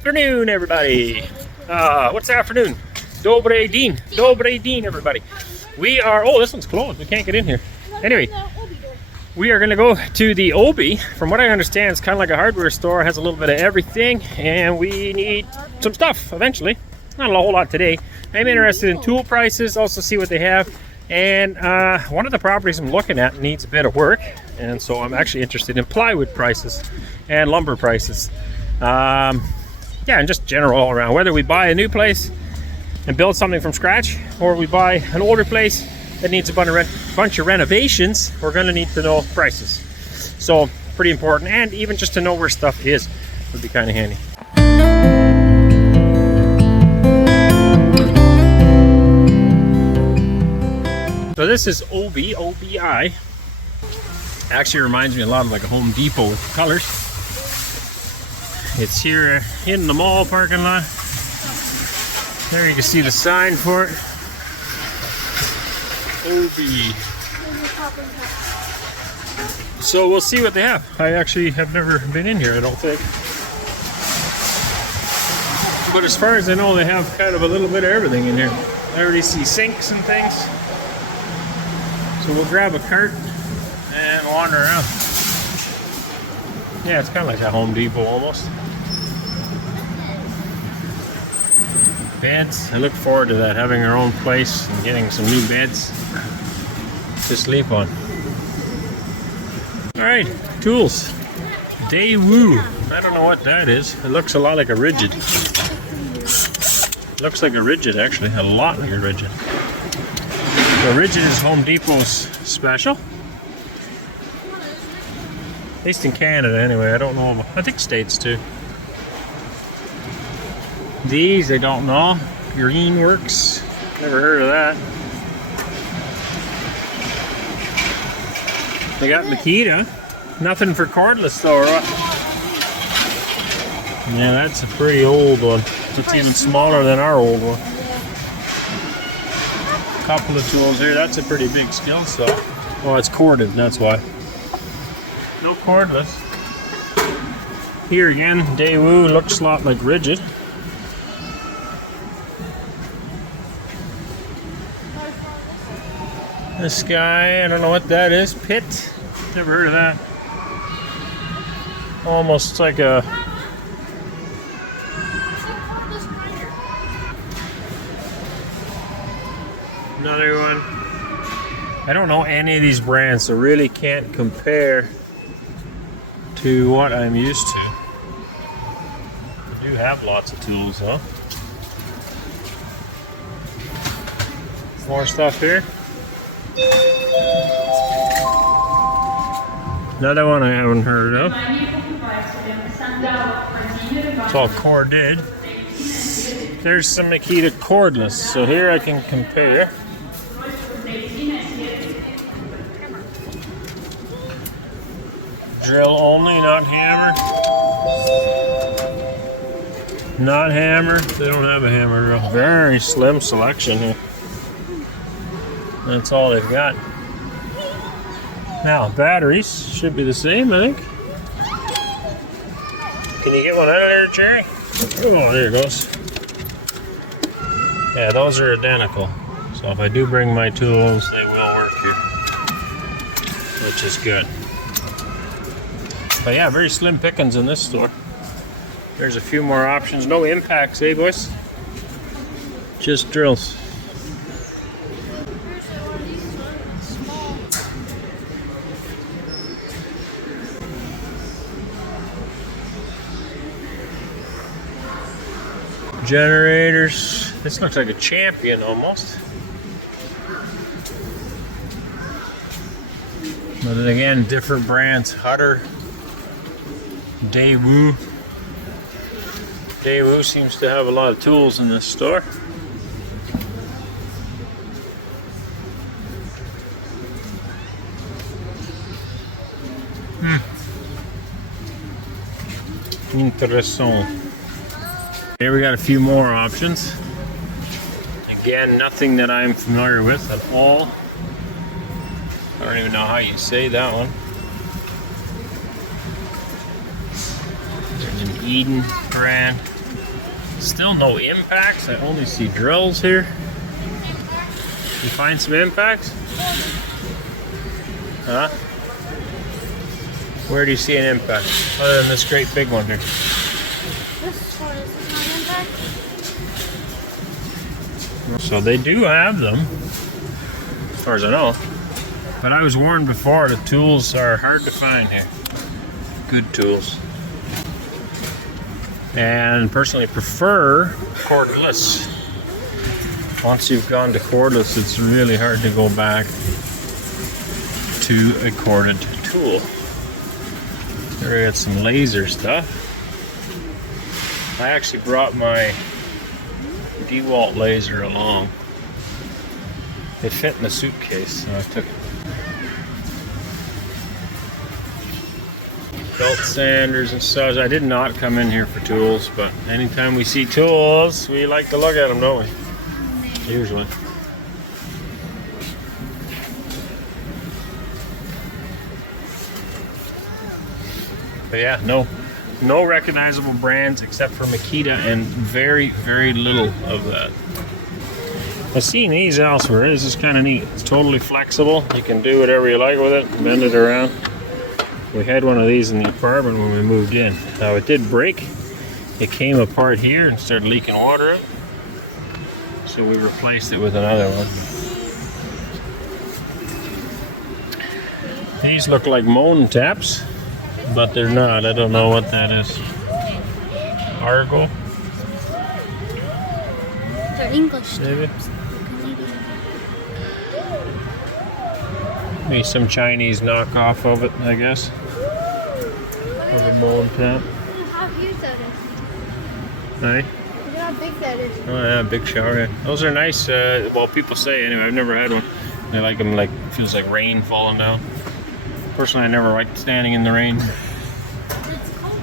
afternoon, everybody. What's afternoon? Dobre din, everybody. We are, oh, this one's closed. We can't get in here. Anyway, we are going to go to the Obi. From what I understand, it's kind of like a hardware store. It has a little bit of everything, and we need some stuff eventually. Not a whole lot today. I'm interested in tool prices, also see what they have. And one of the properties I'm looking at needs a bit of work, and so I'm actually interested in plywood prices and lumber prices. Yeah, and just general all around. Whether we buy a new place and build something from scratch, or we buy an older place that needs a bunch of renovations, we're going to need to know prices. So pretty important, and even just to know where stuff is would be kind of handy. So this is Obi, O-B-I. Actually reminds me a lot of like a Home Depot with colors. It's here in the mall parking lot. There you can see the sign for it. Obi. So we'll see what they have. I actually have never been in here, I don't think. But as far as I know, they have kind of a little bit of everything in here. I already see sinks and things. So we'll grab a cart and wander around. Yeah, it's kind of like a Home Depot almost. Beds, I look forward to that, having our own place and getting some new beds to sleep on. Alright, tools. Daewoo. I don't know what that is. It looks a lot like a rigid. It looks like a rigid actually, a lot like a rigid. The rigid is Home Depot's special. At least in Canada anyway, I don't know, I think States too. These I don't know. Greenworks, never heard of that. They got Makita, nothing for cordless though, right? Yeah, that's a pretty old one. It's even smaller than our old one. Couple of tools here. That's a pretty big skill set. Oh, it's corded, that's why. No cordless. Here again, Daewoo looks a lot like rigid. This guy, I don't know what that is. Pit. Never heard of that. Almost like a... Another one. I don't know any of these brands, so really can't compare to what I'm used to. I do have lots of tools though. More stuff here. Another one I haven't heard of. It's all corded. There's some Makita cordless, so here I can compare. Drill only, not hammer. Not hammer. They don't have a hammer drill. Very slim selection here. That's all they've got. Now, batteries should be the same, I think. Can you get one out of there, Jerry? Oh, there it goes. Yeah, those are identical. So if I do bring my tools, they will work here, which is good. But yeah, very slim pickings in this store. There's a few more options. No impacts, eh, boys? Just drills. Generators. This looks like a Champion almost. But then again, different brands. Hutter, Daewoo. Daewoo seems to have a lot of tools in this store. Interesting. Here we got a few more options. Again, nothing that I'm familiar with at all. I don't even know how you say that one. There's an Eden brand. Still no impacts. I only see drills here. You find some impacts? Huh? Where do you see an impact? Other than this great big one here. This one is not impact. So they do have them, as far as I know. But I was warned before, the tools are hard to find here. Good tools. And personally prefer cordless. Once you've gone to cordless, it's really hard to go back to a corded tool. There we got some laser stuff. I actually brought my DeWalt laser along. It fit in the suitcase, so I took it. Belt sanders and such. I did not come in here for tools, but anytime we see tools, we like to look at them, don't we? Usually. But yeah, no recognizable brands except for Makita, and very, very little of that. I've seen these elsewhere. This is kind of neat. It's totally flexible. You can do whatever you like with it, bend it around. We had one of these in the apartment when we moved in. Now it did break. It came apart here and started leaking water out. So we replaced it with another one. These look like moan taps, but they're not. I don't know what that is. Argo? They're English. Maybe. Maybe some Chinese knockoff of it, I guess. Of a moan tap. How huge that is? Hey? Look how big that is. Oh yeah, big shower head. Those are nice. Well, people say anyway. I've never had one. They like them. Like feels like rain falling down. Personally, I never liked standing in the rain. It's cold.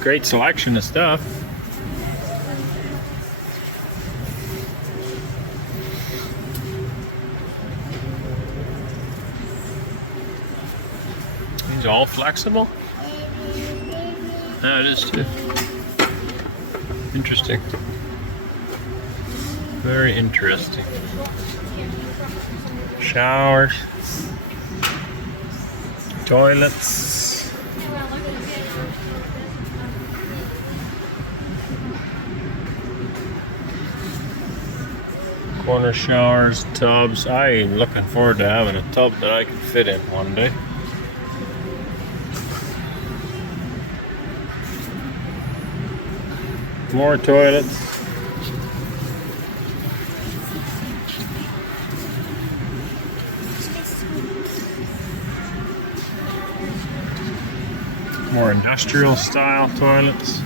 Great selection of stuff. These are all flexible. Yeah, it is too. Interesting. Very interesting. Showers. Toilets. Corner showers, tubs. I'm looking forward to having a tub that I can fit in one day. More toilets. More industrial style toilets.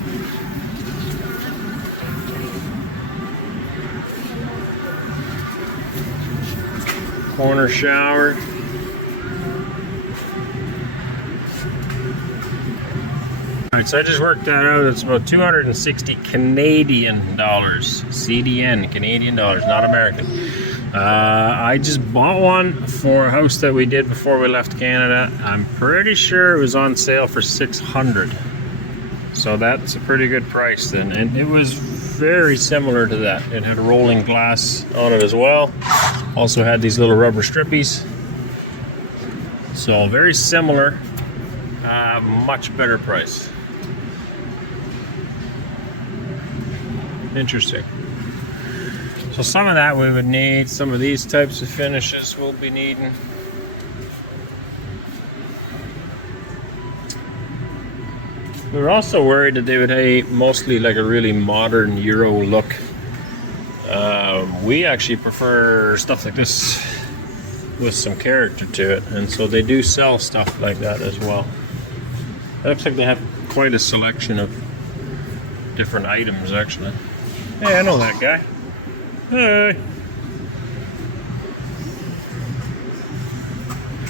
Corner shower. Alright, so I just worked that out. It's about 260 Canadian dollars. CDN, Canadian dollars, not American. I just bought one for a house that we did before we left Canada. I'm pretty sure it was on sale for $600. So that's a pretty good price then. And it was very similar to that. It had rolling glass on it as well. Also had these little rubber strippies. So very similar, much better price. Interesting. So some of that we would need, some of these types of finishes we'll be needing. We were also worried that they would have mostly like a really modern Euro look. We actually prefer stuff like this with some character to it, and so they do sell stuff like that as well. It looks like they have quite a selection of different items actually. Hey, I know that guy. Hey.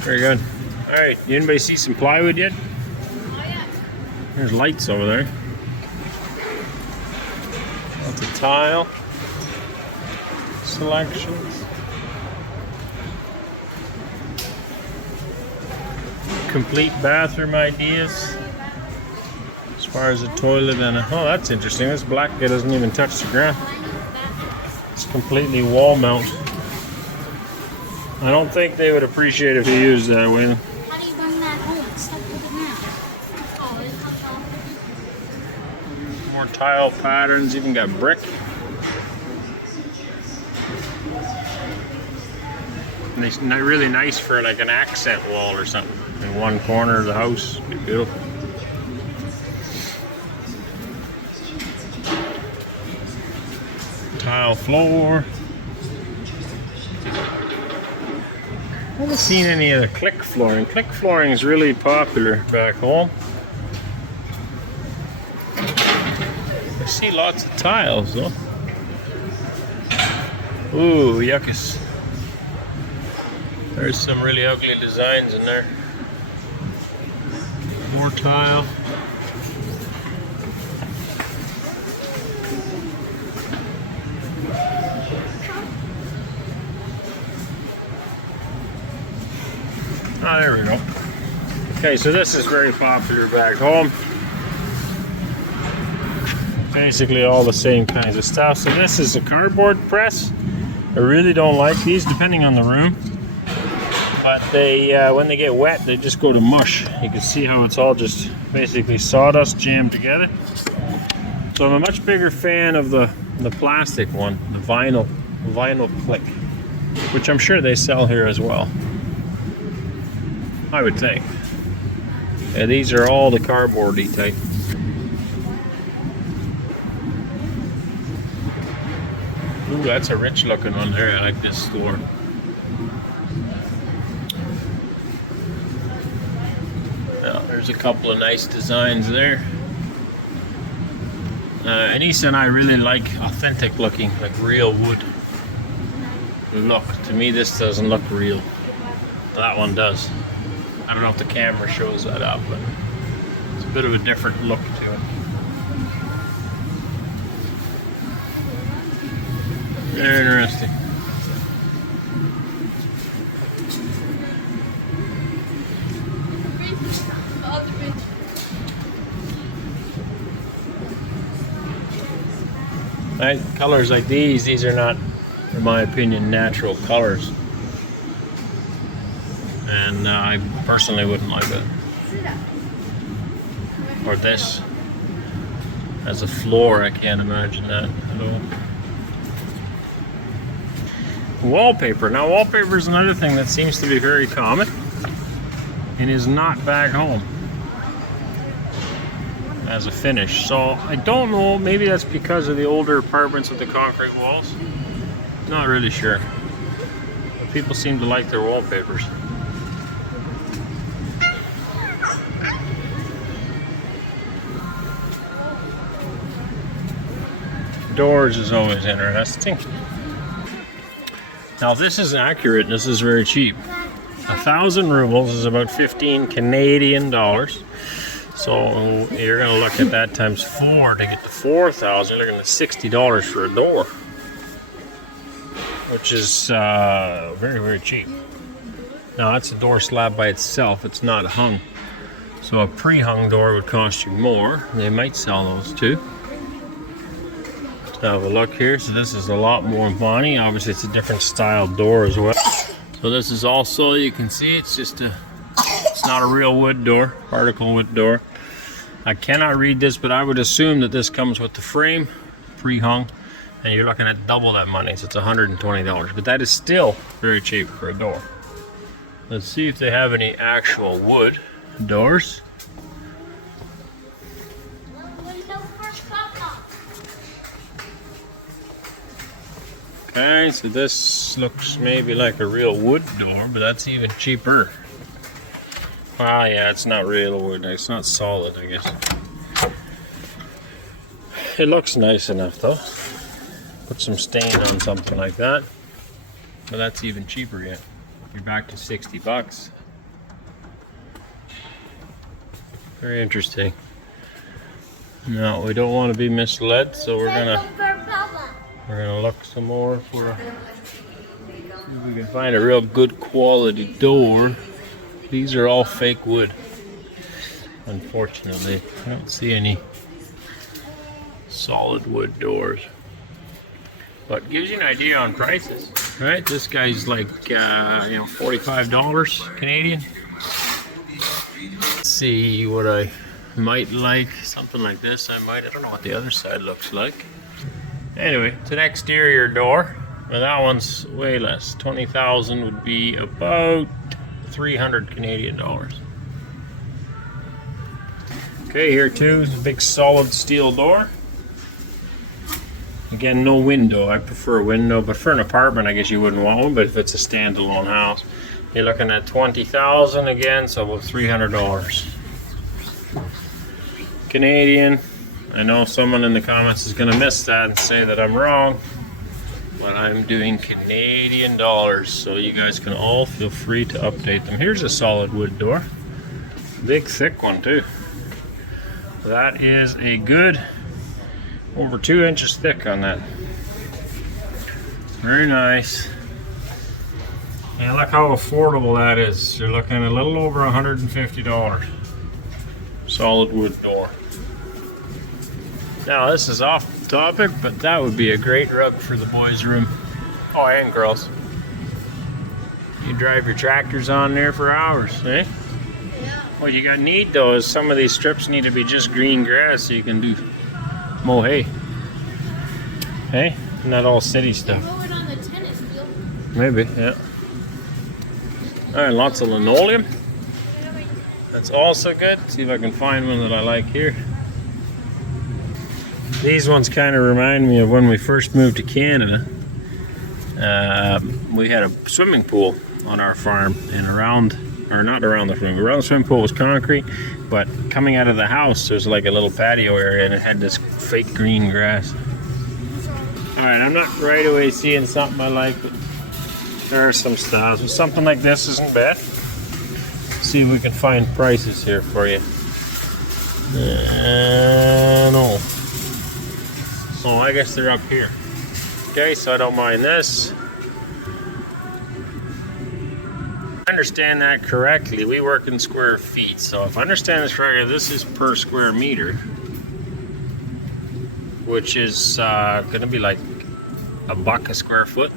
Very good. Alright, anybody see some plywood yet? Oh yeah. There's lights over there. Lots of tile selections. Complete bathroom ideas. It's far as a toilet and a, oh, that's interesting. This black guy doesn't even touch the ground. It's completely wall mount. I don't think they would appreciate if you used that way. How do you bring that home? It's stuck with it now. Oh, it comes off. More tile patterns, even got brick. And they're really nice for like an accent wall or something in one corner of the house. Be beautiful. Tile floor. I haven't seen any of the click flooring. Click flooring is really popular back home. I see lots of tiles though. Ooh, yuckus. There's some really ugly designs in there. More tile. Oh, there we go. Okay, so this is very popular back home. Basically all the same kinds of stuff. So this is a cardboard press. I really don't like these, depending on the room. But they, when they get wet, they just go to mush. You can see how it's all just basically sawdust jammed together. So I'm a much bigger fan of the plastic one, the vinyl click, which I'm sure they sell here as well. I would think. Yeah, these are all the cardboardy type. Ooh, that's a rich looking one there. I like this store. Now, there's a couple of nice designs there. Anneesa and I really like authentic looking, like real wood look. To me, this doesn't look real. That one does. I don't know if the camera shows that up, but it's a bit of a different look to it. Very interesting. Right, colors like these are not, in my opinion, natural colors. And I personally wouldn't like it. Or this. As a floor, I can't imagine that at all. Wallpaper. Now, wallpaper is another thing that seems to be very common and is not back home as a finish. So I don't know, maybe that's because of the older apartments with the concrete walls. Not really sure. But people seem to like their wallpapers. Doors is always interesting. Now, if this is accurate, this is very cheap. 1,000 rubles is about 15 Canadian dollars. So you're going to look at that times 4 to get to 4,000. You're looking at $60 for a door, which is very, very cheap. Now, that's a door slab by itself. It's not hung. So a pre-hung door would cost you more. They might sell those too. Have a look here. So this is a lot more money. Obviously it's a different style door as well. So this is also, you can see it's just it's not a real wood door, particle wood door. I cannot read this, but I would assume that this comes with the frame pre-hung, and you're looking at double that money. So it's $120, but that is still very cheap for a door. Let's see if they have any actual wood doors. Okay, so this looks maybe like a real wood door, but that's even cheaper. Ah, yeah, it's not real wood. It's not solid, I guess. It looks nice enough, though. Put some stain on something like that. But that's even cheaper yet. You're back to 60 bucks. Very interesting. No, we don't want to be misled, so we're gonna look some more for if we can find a real good quality door. These are all fake wood. Unfortunately, I don't see any solid wood doors. But gives you an idea on prices, right? This guy's like, $45 Canadian. Let's see what I might like. Something like this, I don't know what the other side looks like. Anyway, it's an exterior door. Well, that one's way less. 20,000 would be about 300 Canadian dollars. Okay, here too is a big solid steel door. Again, no window. I prefer a window, but for an apartment, I guess you wouldn't want one. But if it's a standalone house, you're looking at 20,000 again, so about $300 Canadian. I know someone in the comments is going to miss that and say that I'm wrong, but I'm doing Canadian dollars, so you guys can all feel free to update them. Here's a solid wood door, big, thick one too. That is a good over 2 inches thick on that. Very nice. And look how affordable that is. You're looking at a little over $150. Solid wood door. Now this is off topic, but that would be a great rug for the boys' room. Oh, and girls. You drive your tractors on there for hours, eh? Yeah. What you need though is some of these strips need to be just green grass so you can do mow hay. Hey? Not all city stuff. Roll it on the tennis field. Maybe, yeah. Alright, lots of linoleum. That's also good. See if I can find one that I like here. These ones kind of remind me of when we first moved to Canada. We had a swimming pool on our farm, and around the swimming pool was concrete, but coming out of the house there's like a little patio area and it had this fake green grass. Alright, I'm not right away seeing something I like, but there are some styles. But something like this isn't bad. See if we can find prices here for you. No. Oh, I guess they're up here. Okay, so I don't mind this. I understand that correctly. We work in square feet, so if I understand this correctly, this is per square meter, which is going to be like $1 a square foot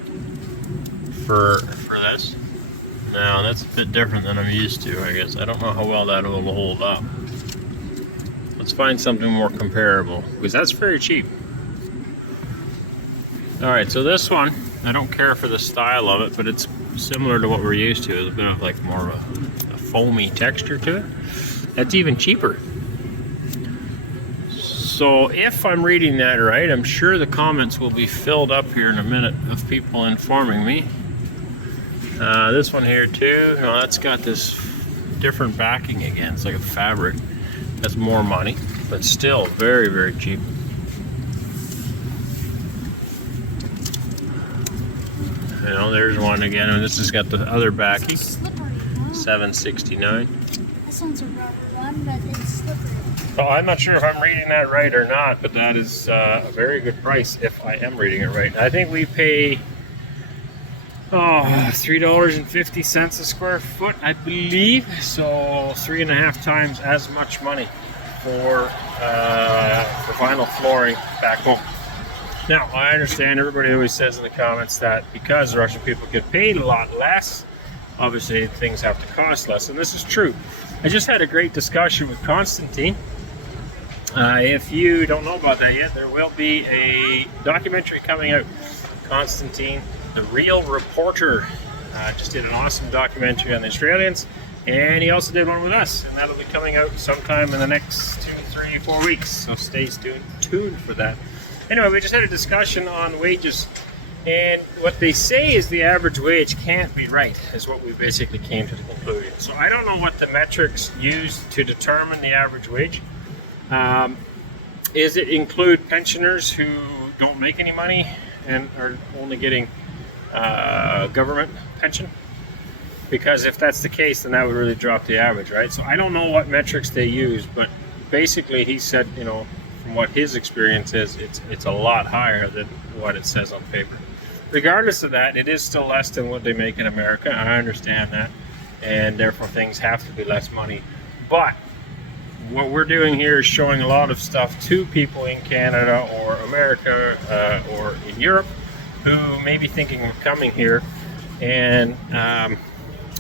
for this. Now that's a bit different than I'm used to, I guess. I don't know how well that will hold up. Let's find something more comparable, because that's very cheap. Alright, so this one, I don't care for the style of it, but it's similar to what we're used to. It's a bit of like more of a foamy texture to it. That's even cheaper. So if I'm reading that right, I'm sure the comments will be filled up here in a minute of people informing me. This one here too, no, that's got this different backing again. It's like a fabric. That's more money, but still very, very cheap. You know, there's one again, and this has got the other backing. Slippery, huh? $7.69. This one's a rubber one, but it's slippery. Well, I'm not sure if I'm reading that right or not, but that is a very good price if I am reading it right. I think we pay $3.50 a square foot, I believe. So 3.5 times as much money for vinyl flooring back home. Now, I understand everybody always says in the comments that because Russian people get paid a lot less, obviously things have to cost less, and this is true. I just had a great discussion with Constantine. If you don't know about that yet, there will be a documentary coming out. Constantine, the real reporter, just did an awesome documentary on the Australians, and he also did one with us, and that'll be coming out sometime in the next 2, 3, 4 weeks, so stay tuned for that. Anyway, we just had a discussion on wages, and what they say is the average wage can't be right, is what we basically came to the conclusion. So I don't know what the metrics used to determine the average wage. Is it include pensioners who don't make any money and are only getting government pension? Because if that's the case, then that would really drop the average, right? So I don't know what metrics they use, but basically he said, you know, from what his experience is, it's a lot higher than what it says on paper. Regardless of that, it is still less than what they make in America. I understand that, and therefore things have to be less money. But what we're doing here is showing a lot of stuff to people in Canada or America or in Europe who may be thinking of coming here, and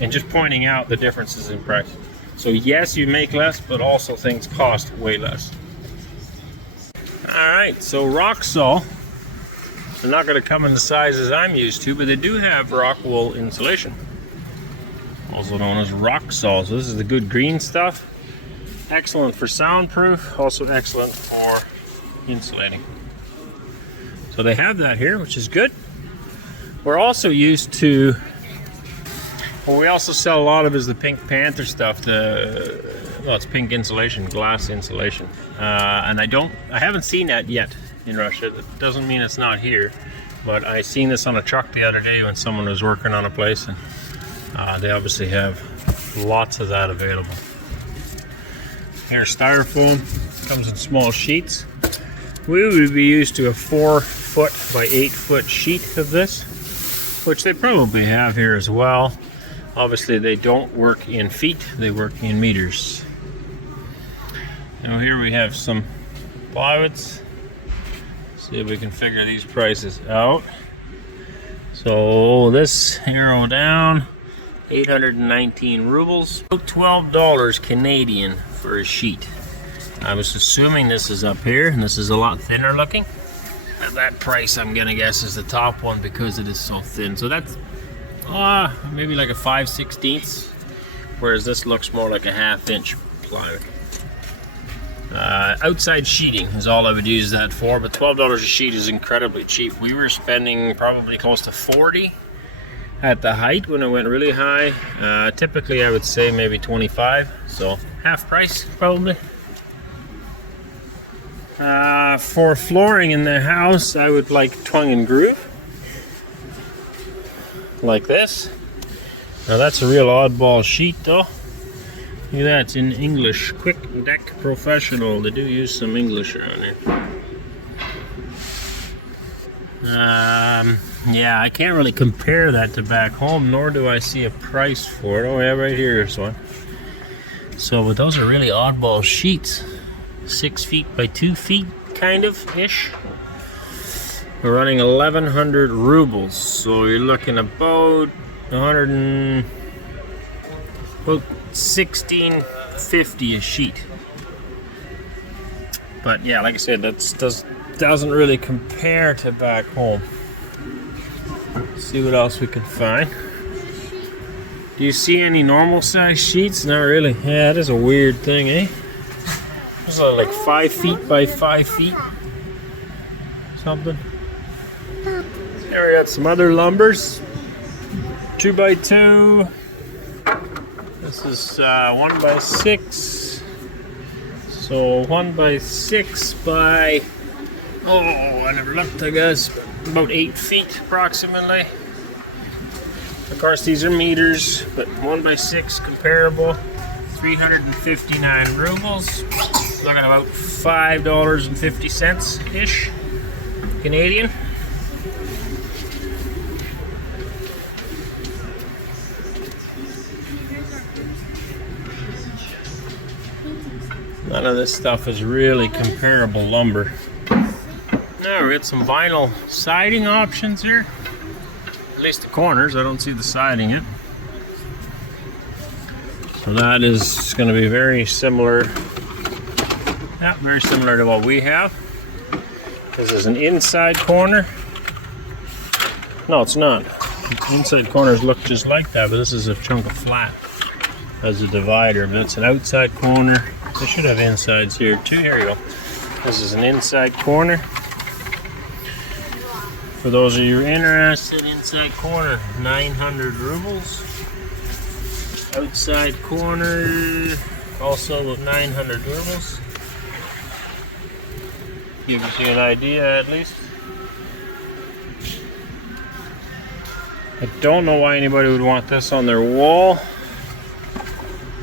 just pointing out the differences in price. So yes, you make less, but also things cost way less. All right, so rock salt. They're not going to come in the sizes I'm used to, but they do have rock wool insulation, also known as rock salt. So this is the good green stuff. Excellent for soundproof, also excellent for insulating. So they have that here, which is good. We're also used to, what we also sell a lot of is the Pink Panther stuff. It's pink insulation, glass insulation. And I haven't seen that yet in Russia. That doesn't mean it's not here. But I seen this on a truck the other day when someone was working on a place, and they obviously have lots of that available. Here's styrofoam, comes in small sheets. We would be used to a 4-foot by 8-foot sheet of this, which they probably have here as well. Obviously they don't work in feet, they work in meters. Now here we have some plywoods. See if we can figure these prices out. So this arrow down, 819 rubles, about $12 Canadian for a sheet. I was assuming this is up here, and this is a lot thinner looking. And that price, I'm gonna guess, is the top one because it is so thin. So that's maybe like a 5/16, whereas this looks more like a 1/2-inch plywood. Outside sheeting is all I would use that for, but $12 a sheet is incredibly cheap. We were spending probably close to 40 at the height when it went really high. Typically I would say maybe 25, so half price probably. For flooring in the house, I would like tongue and groove, like this. Now that's a real oddball sheet though. Look at that, it's in English. Quick Deck Professional. They do use some English around here. Yeah, I can't really compare that to back home, nor do I see a price for it. Oh yeah, right here is one. So, but those are really oddball sheets. 6 feet by 2 feet, kind of ish. We're running 1,100 rubles, so you're looking about 1650 a sheet. But yeah, like I said, that doesn't really compare to back home. Let's see what else we can find. Do you see any normal size sheets? Not really. Yeah, that is a weird thing, eh? It's like 5 feet by 5 feet. Something. Here we got some other lumbers. 2 by 2. This is 1 by 6. So 1 by 6 by, I never looked, I guess, about 8 feet approximately. Of course, these are meters, but 1 by 6 comparable. 359 rubles. Looking at about $5.50 ish Canadian. None of this stuff is really comparable lumber. Now we got some vinyl siding options here. At least the corners, I don't see the siding yet. So that is going to be very similar. Yeah, very similar to what we have. This is an inside corner. No, it's not. Inside corners look just like that, but this is a chunk of flat as a divider. But it's an outside corner. They should have insides here too. Here you go. This is an inside corner. For those of you interested, inside corner, 900 rubles. Outside corner, also 900 rubles. Gives you an idea at least. I don't know why anybody would want this on their wall.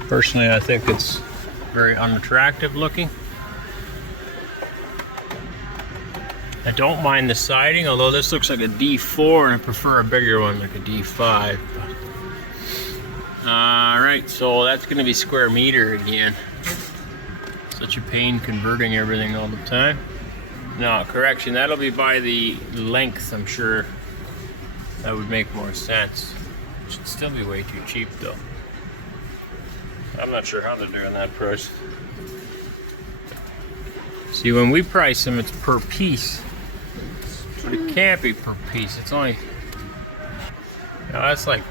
Personally, I think it's very unattractive looking. I don't mind the siding, although this looks like a D4 and I prefer a bigger one like a D5. Alright, so that's going to be square meter again. Such a pain converting everything all the time. No, correction, that'll be by the length, I'm sure. That would make more sense. It should still be way too cheap though. I'm not sure how they're doing that price. See, when we price them, it's per piece. But it can't be per piece. It's only, that's like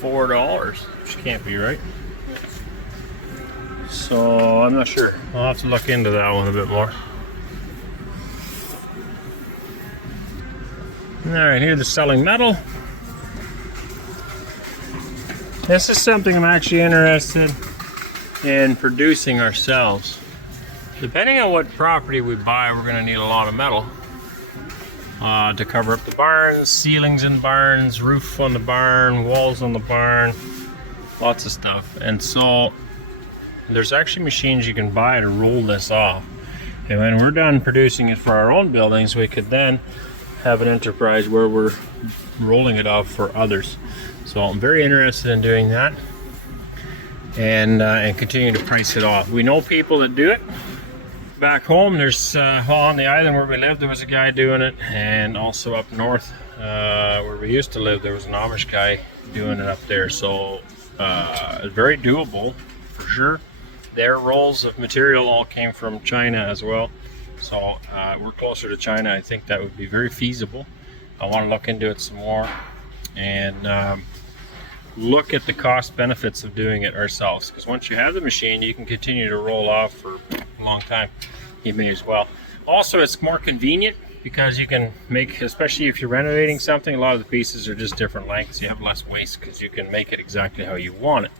$4, which can't be right. So I'm not sure. I'll have to look into that one a bit more. Alright, here they're selling metal. This is something I'm actually interested in producing ourselves. Depending on what property we buy, we're going to need a lot of metal to cover up the barns, ceilings in barns, roof on the barn, walls on the barn, lots of stuff. And so there's actually machines you can buy to roll this off. And when we're done producing it for our own buildings, we could then have an enterprise where we're rolling it off for others. So I'm very interested in doing that and continuing to price it off. We know people that do it. Back home, there's on the island where we live, there was a guy doing it, and also up north where we used to live, there was an Amish guy doing it up there. So very doable for sure. Their rolls of material all came from China as well. So we're closer to China. I think that would be very feasible. I want to look into it some more and look at the cost benefits of doing it ourselves. Because once you have the machine, you can continue to roll off for a long time. You may as well. Also, it's more convenient because you can make, especially if you're renovating something, a lot of the pieces are just different lengths. You have less waste because you can make it exactly how you want it.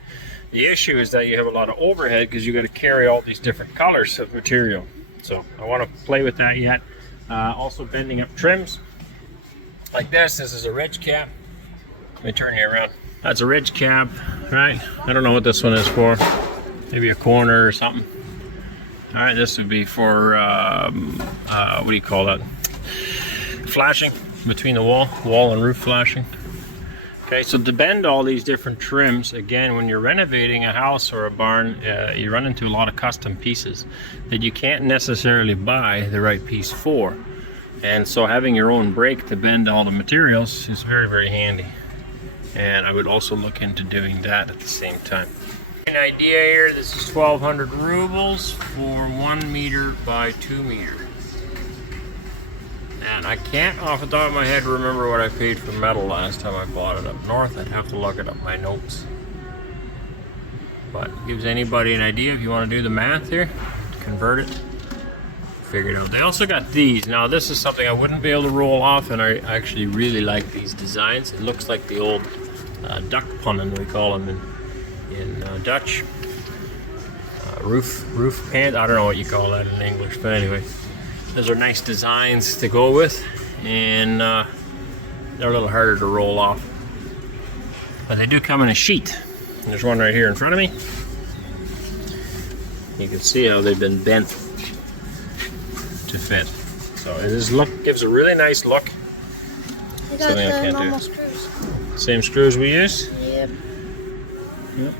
The issue is that you have a lot of overhead because you got to carry all these different colors of material. So I want to play with that yet. Also bending up trims like this. This is a ridge cap. Let me turn you around. That's a ridge cap, right? I don't know what this one is for. Maybe a corner or something. All right, this would be for, what do you call that? Flashing between the wall and roof flashing. Okay, so to bend all these different trims, again, when you're renovating a house or a barn, you run into a lot of custom pieces that you can't necessarily buy the right piece for. And so having your own brake to bend all the materials is very, very handy. And I would also look into doing that at the same time. An idea here, this is 1,200 rubles for 1 meter by 2 meter. And I can't off the top of my head remember what I paid for metal last time I bought it up north. I'd have to look it up in my notes. But gives anybody an idea if you want to do the math here, convert it, figure it out. They also got these. Now this is something I wouldn't be able to roll off, and I actually really like these designs. It looks like the old duck punnen, we call them in Dutch. Roof pant, I don't know what you call that in English, but anyway. Those are nice designs to go with, and they're a little harder to roll off. But they do come in a sheet. There's one right here in front of me. You can see how they've been bent to fit. So it is gives a really nice look. I got the normal screws. Same screws we use? Yep. Yep.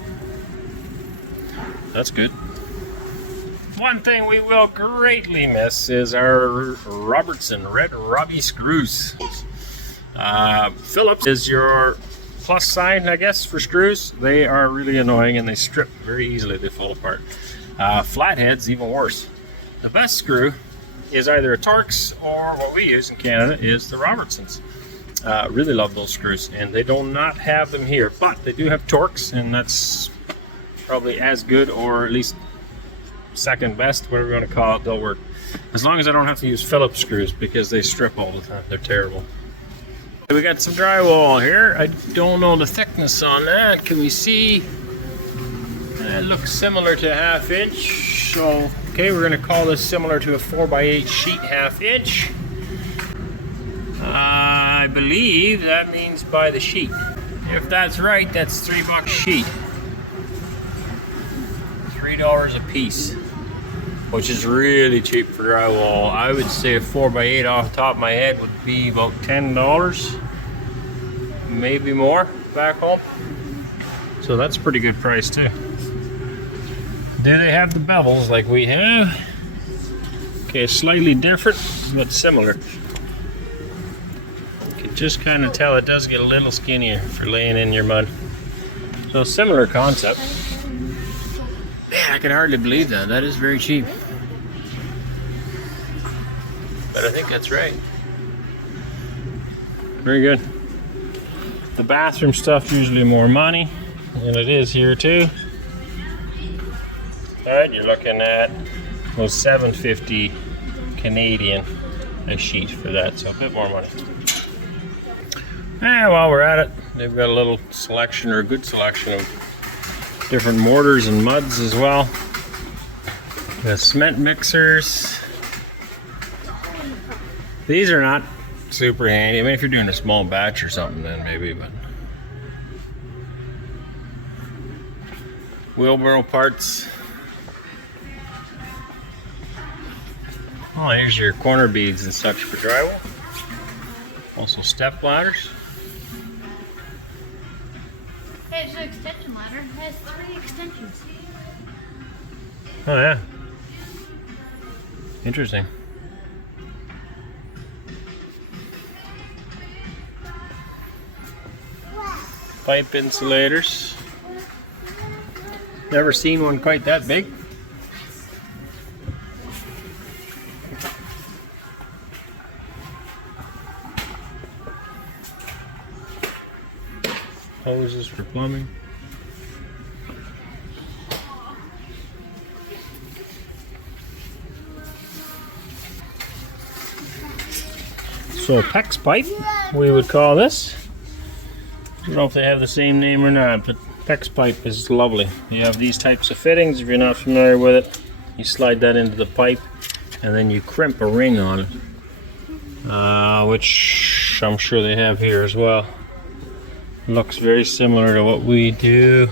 That's good. One thing we will greatly miss is our Robertson Red Robbie screws. Phillips is your plus sign, I guess, for screws. They are really annoying and they strip very easily. They fall apart. Flatheads, even worse. The best screw is either a Torx or what we use in Canada is the Robertsons. Really love those screws, and they do not have them here, but they do have Torx, and that's probably as good, or at least second best, whatever you want to call it. They'll work as long as I don't have to use Phillips screws because they strip all the time. They're terrible. We got some drywall here. I don't know the thickness on that. Can we see? It looks similar to a 1/2 inch. So okay, we're going to call this similar to a 4x8 sheet 1/2 inch. I believe that means by the sheet. If that's right, that's $3 sheet. $3 a piece, which is really cheap for drywall. I would say a 4x8 off the top of my head would be about $10, maybe more back home. So that's a pretty good price too. Do they have the bevels like we have? Okay, slightly different, but similar. You can just kind of tell it does get a little skinnier for laying in your mud. So similar concept. Man, I can hardly believe that. That is very cheap. But I think that's right. Very good. The bathroom stuff usually more money, and it is here too. All right, you're looking at those $7.50 Canadian a sheet for that, so a bit more money. And while we're at it, they've got a little selection, or a good selection of different mortars and muds as well. The cement mixers. These are not super handy. I mean, if you're doing a small batch or something, then maybe, but. Wheelbarrow parts. Oh, here's your corner beads and such for drywall. Also step ladders. Hey, it's an extension ladder. It has 3 extensions. Oh yeah. Interesting. Pipe insulators. Never seen one quite that big. Hoses for plumbing. So a PEX pipe, we would call this. I don't know if they have the same name or not, but PEX pipe is lovely. You have these types of fittings. If you're not familiar with it, you slide that into the pipe and then you crimp a ring on it, which I'm sure they have here as well. Looks very similar to what we do.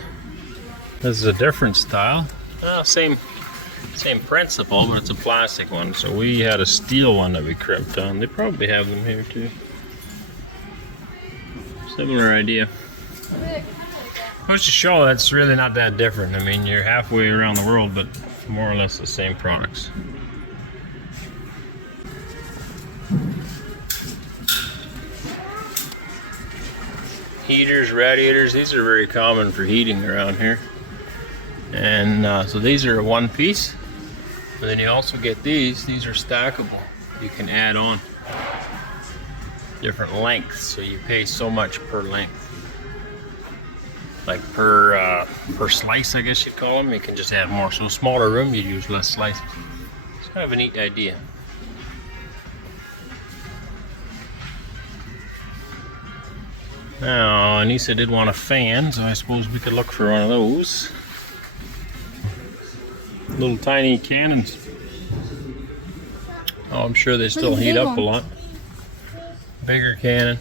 This is a different style. Same principle, but it's a plastic one. So we had a steel one that we crimped on. They probably have them here too. Similar idea. Goes to show that's really not that different. I mean, you're halfway around the world, but more or less the same products. Heaters, radiators, these are very common for heating around here. And so these are a one piece. But then you also get these are stackable. You can add on different lengths, so you pay so much per length. Like per slice, I guess you'd call them. You can just add more. So a smaller room, you'd use less slices. It's kind of a neat idea. Now, Anneesa did want a fan, so I suppose we could look for one of those. Little tiny cannons. Oh, I'm sure they still heat up a lot. Bigger cannon.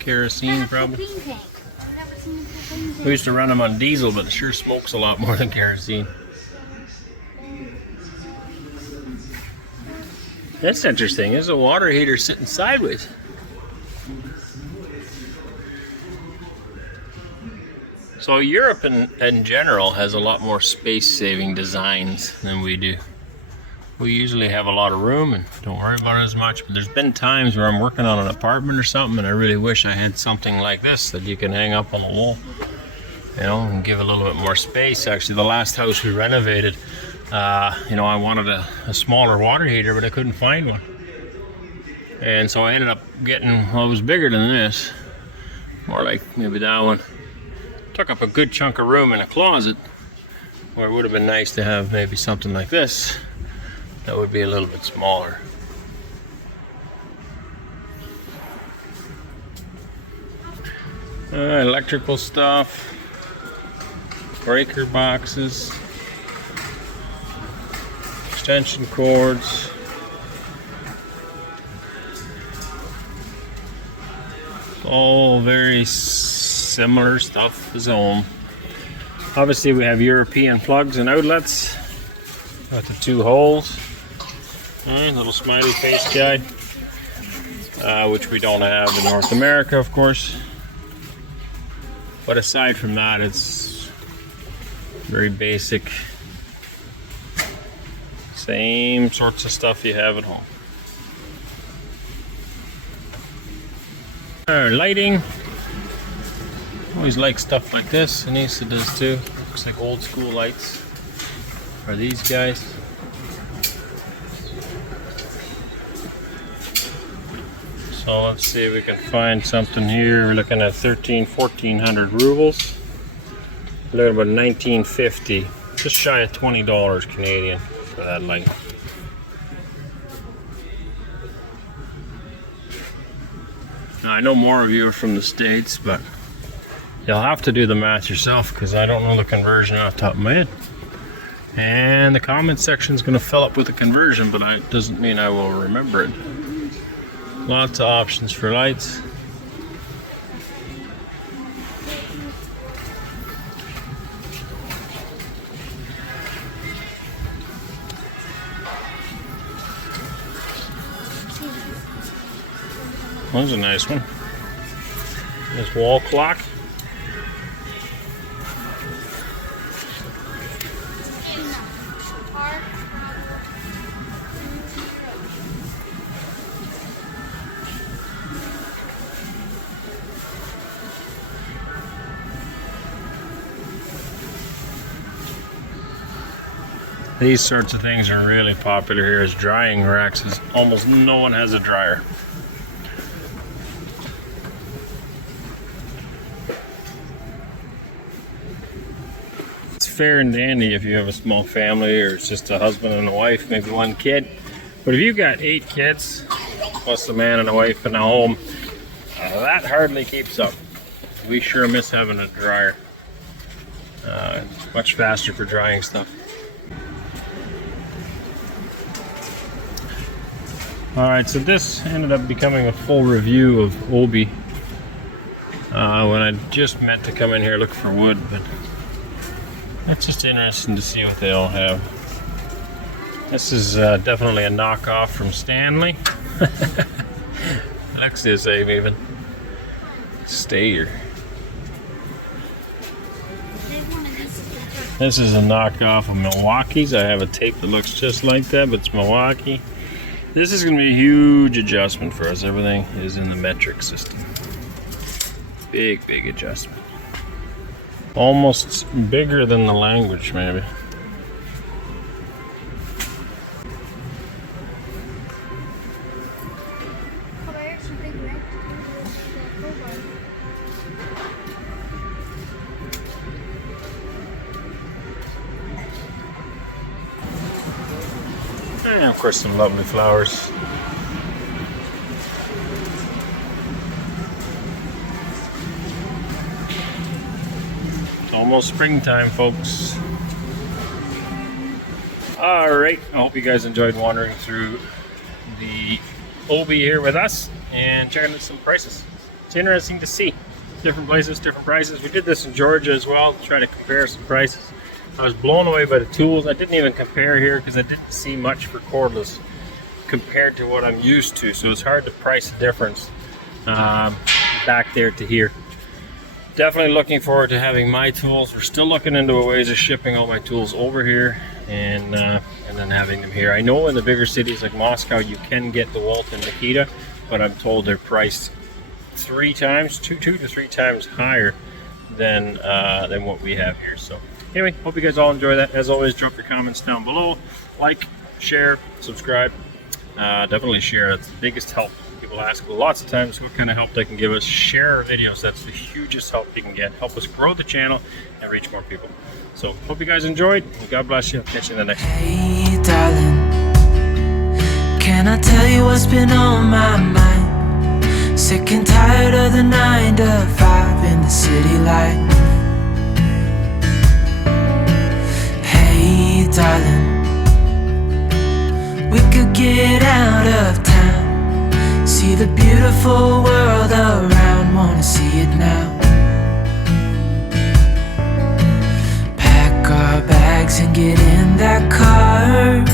Kerosene, probably. We used to run them on diesel, but it sure smokes a lot more than kerosene. That's interesting. There's a water heater sitting sideways. So Europe in general has a lot more space-saving designs than we do. We usually have a lot of room and don't worry about it as much, but there's been times where I'm working on an apartment or something and I really wish I had something like this that you can hang up on the wall, you know, and give a little bit more space. Actually, the last house we renovated, you know, I wanted a smaller water heater, but I couldn't find one. And so I ended up getting, well, it was bigger than this, more like maybe that one. Took up a good chunk of room in a closet, where it would have been nice to have maybe something like this that would be a little bit smaller. Electrical stuff, breaker boxes, extension cords. All very similar stuff as home. Obviously we have European plugs and outlets. Got the 2 holes. Little smiley face guy, which we don't have in North America, of course. But aside from that, it's very basic Same sorts of stuff you have at home. Our lighting. Always like stuff like this. Anneesa does too. Looks like old school lights. Are these guys? So let's see if we can find something here. We're looking at 1400 rubles. We're looking at about 1950. Just shy of $20 Canadian for that light. Now, I know more of you are from the States, but you'll have to do the math yourself because I don't know the conversion off the top of my head. And the comment section is going to fill up with the conversion, but it doesn't mean I will remember it. Lots of options for lights. One's a nice one. This wall clock. These sorts of things are really popular here as drying racks, as almost no one has a dryer. It's fair and dandy if you have a small family or it's just a husband and a wife, maybe one kid. But if you've got 8 kids, plus a man and a wife in a home, that hardly keeps up. We sure miss having a dryer. Much faster for drying stuff. Alright, so this ended up becoming a full review of Obi when I just meant to come in here look for wood, but it's just interesting to see what they all have. This is definitely a knockoff from Stanley. Looks the same even. Stayer. This is a knockoff of Milwaukee's. I have a tape that looks just like that, but it's Milwaukee. This is going to be a huge adjustment for us. Everything is in the metric system. Big, big adjustment. Almost bigger than the language, maybe. And of course some lovely flowers. It's almost springtime, folks. Alright, I hope you guys enjoyed wandering through the Obi here with us and checking out some prices. It's interesting to see different places, different prices. We did this in Georgia as well to try to compare some prices. I was blown away by the tools. I didn't even compare here because I didn't see much for cordless compared to what I'm used to. So it's hard to price the difference back there to here. Definitely looking forward to having my tools. We're still looking into ways of shipping all my tools over here and then having them here. I know in the bigger cities like Moscow you can get the Walt and Nikita, but I'm told they're priced 2 to 3 times higher than what we have here. So anyway, hope you guys all enjoy that. As always, drop your comments down below. Like, share, subscribe. Definitely share. That's the biggest help. People ask lots of times what kind of help they can give us. Share our videos. That's the hugest help you can get. Help us grow the channel and reach more people. So hope you guys enjoyed. And God bless you. I'll catch you in the next one. Hey, darling, can I tell you what's been on my mind? Sick and tired of the 9 to 5 in the city life. Darling, we could get out of town, see the beautiful world around, wanna see it now. Pack our bags and get in that car.